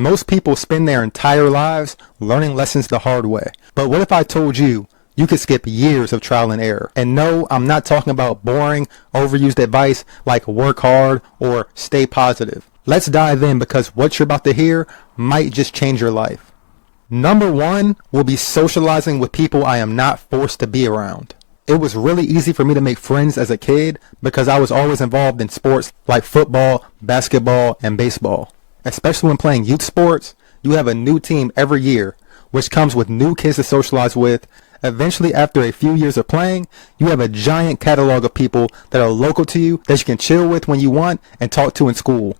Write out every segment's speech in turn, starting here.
Most people spend their entire lives learning lessons the hard way. But what if I told you you could skip years of trial and error? And no, I'm not talking about boring, overused advice like work hard or stay positive. Let's dive in because what you're about to hear might just change your life. Number one will be socializing with people I am not forced to be around. It was really easy for me to make friends as a kid because I was always involved in sports like football, basketball, and baseball. Especially when playing youth sports, you have a new team every year, which comes with new kids to socialize with. Eventually, after a few years of playing, you have a giant catalog of people that are local to you that you can chill with when you want and talk to in school.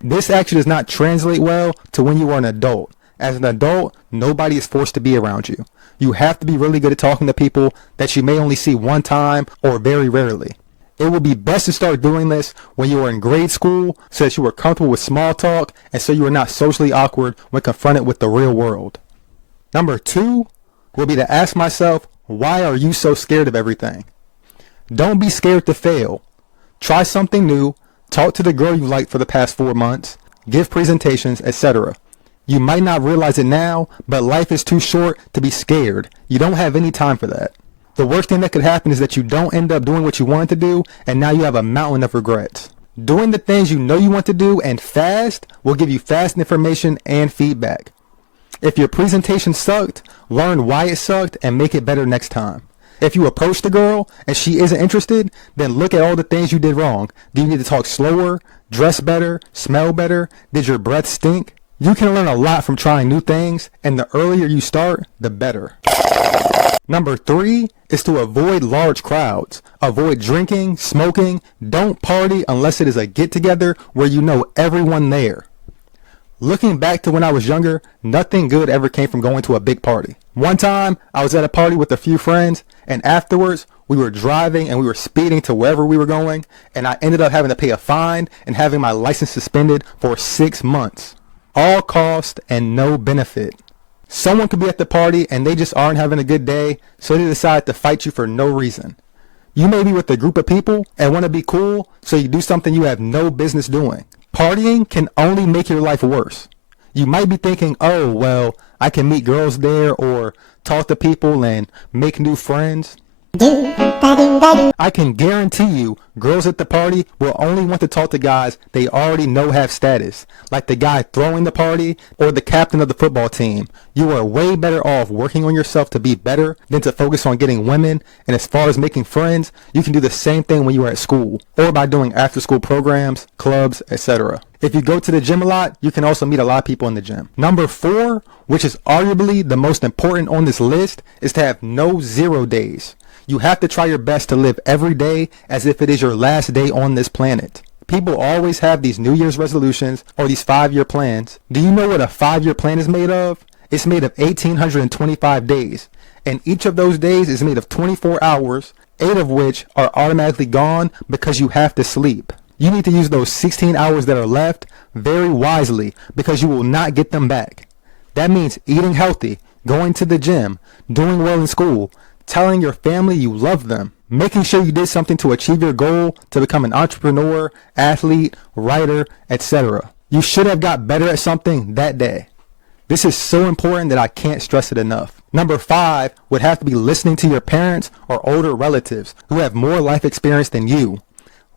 This actually does not translate well to when you are an adult. As an adult, nobody is forced to be around you. You have to be really good at talking to people that you may only see one time or very rarely. It would be best to start doing this when you are in grade school so that you are comfortable with small talk and so you are not socially awkward when confronted with the real world. Number two will be to ask myself, why are you so scared of everything? Don't be scared to fail. Try something new, talk to the girl you liked for the past 4 months, give presentations, etc. You might not realize it now, but life is too short to be scared. You don't have any time for that. The worst thing that could happen is that you don't end up doing what you wanted to do, and now you have a mountain of regrets. Doing the things you know you want to do and fast will give you fast information and feedback. If your presentation sucked, learn why it sucked and make it better next time. If you approach the girl and she isn't interested, then look at all the things you did wrong. Do you need to talk slower, dress better, smell better? Did your breath stink? You can learn a lot from trying new things, and the earlier you start, the better. Number three is to avoid large crowds. Avoid drinking, smoking. Don't party unless it is a get-together where you know everyone there. Looking back to when I was younger, nothing good ever came from going to a big party. One time, I was at a party with a few friends, and afterwards, we were driving and we were speeding to wherever we were going, and I ended up having to pay a fine and having my license suspended for 6 months. All cost and no benefit. Someone could be at the party and they just aren't having a good day, so they decide to fight you for no reason. You may be with a group of people and want to be cool, so you do something you have no business doing. Partying can only make your life worse. You might be thinking, oh, well, I can meet girls there or talk to people and make new friends. I can guarantee you, girls at the party will only want to talk to guys they already know have status, like the guy throwing the party or the captain of the football team. You are way better off working on yourself to be better than to focus on getting women, and as far as making friends, you can do the same thing when you are at school, or by doing after-school programs, clubs, etc. If you go to the gym a lot, you can also meet a lot of people in the gym. Number four, which is arguably the most important on this list, is to have no 0 days. You have to try your best to live every day as if it is your last day on this planet. People always have these New Year's resolutions or these 5-year plans. Do you know what a 5-year plan is made of? It's made of 1,825 days. And each of those days is made of 24 hours, 8 of which are automatically gone because you have to sleep. You need to use those 16 hours that are left very wisely because you will not get them back. That means eating healthy, going to the gym, doing well in school, telling your family you love them, making sure you did something to achieve your goal to become an entrepreneur, athlete, writer, etc. You should have got better at something that day. This is so important that I can't stress it enough. Number 5 would have to be listening to your parents or older relatives who have more life experience than you.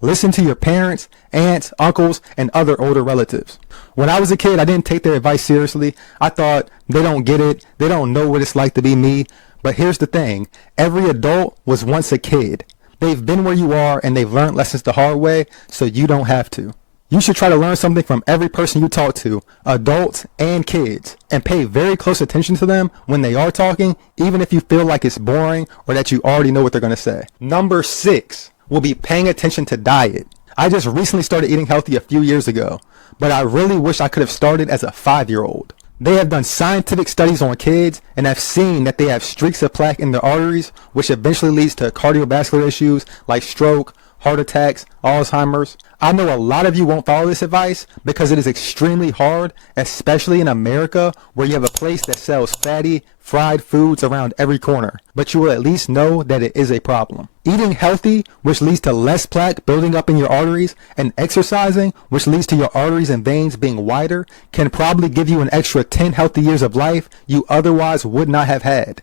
Listen to your parents, aunts, uncles, and other older relatives. When I was a kid, I didn't take their advice seriously. I thought, they don't get it, they don't know what it's like to be me. But here's the thing, every adult was once a kid. They've been where you are and they've learned lessons the hard way, so you don't have to. You should try to learn something from every person you talk to, adults and kids, and pay very close attention to them when they are talking, even if you feel like it's boring or that you already know what they're going to say. Number 6 will be paying attention to diet. I just recently started eating healthy a few years ago, but I really wish I could have started as a 5-year-old. They have done scientific studies on kids and have seen that they have streaks of plaque in their arteries, which eventually leads to cardiovascular issues like stroke, heart attacks, Alzheimer's. I know a lot of you won't follow this advice because it is extremely hard, especially in America where you have a place that sells fatty, fried foods around every corner. But you will at least know that it is a problem. Eating healthy, which leads to less plaque building up in your arteries, and exercising, which leads to your arteries and veins being wider, can probably give you an extra 10 healthy years of life you otherwise would not have had.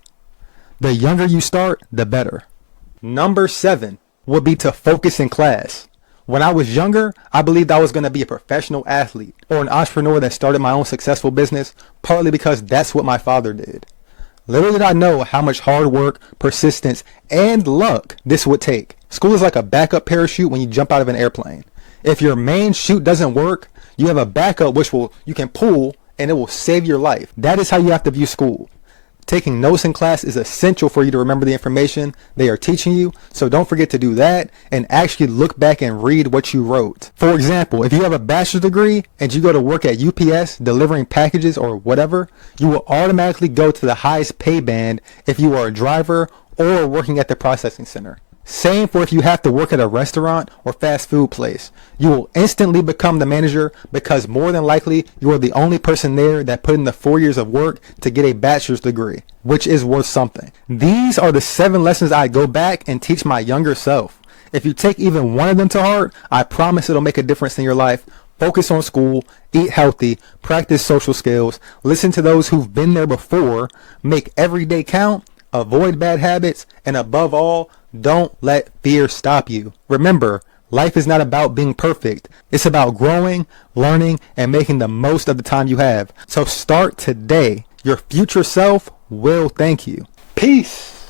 The younger you start, the better. Number 7 would be to focus in class. When I was younger, I believed I was going to be a professional athlete or an entrepreneur that started my own successful business, partly because that's what my father did. Little did I know how much hard work, persistence, and luck this would take. School is like a backup parachute when you jump out of an airplane. If your main chute doesn't work, you have a backup which you can pull and it will save your life. That is how you have to view school. Taking notes in class is essential for you to remember the information they are teaching you, so don't forget to do that and actually look back and read what you wrote. For example, if you have a bachelor's degree and you go to work at UPS delivering packages or whatever, you will automatically go to the highest pay band if you are a driver or working at the processing center. Same for if you have to work at a restaurant or fast food place. You will instantly become the manager because more than likely you are the only person there that put in the 4 years of work to get a bachelor's degree, which is worth something. These are the 7 lessons I go back and teach my younger self. If you take even one of them to heart, I promise it'll make a difference in your life. Focus on school, eat healthy, practice social skills, listen to those who've been there before, make every day count, avoid bad habits, and above all, don't let fear stop you. Remember, life is not about being perfect. It's about growing, learning, and making the most of the time you have. So start today. Your future self will thank you. Peace.